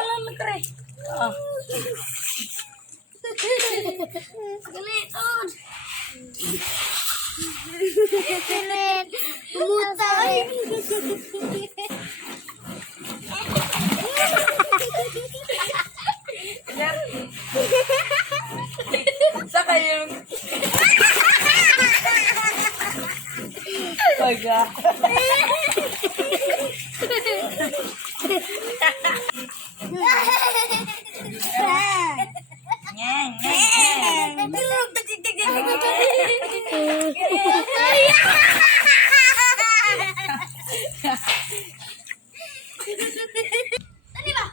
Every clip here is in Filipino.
malamig re. Ah. Galiton. Galit. Umutay. Saka yung... Paga. Tadi ba?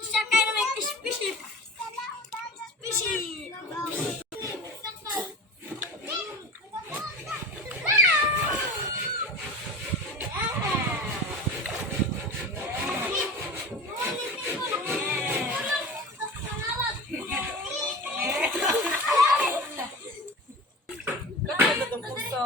Siya kayo na may kish-pishi. Pishi. Kaya na itong puso.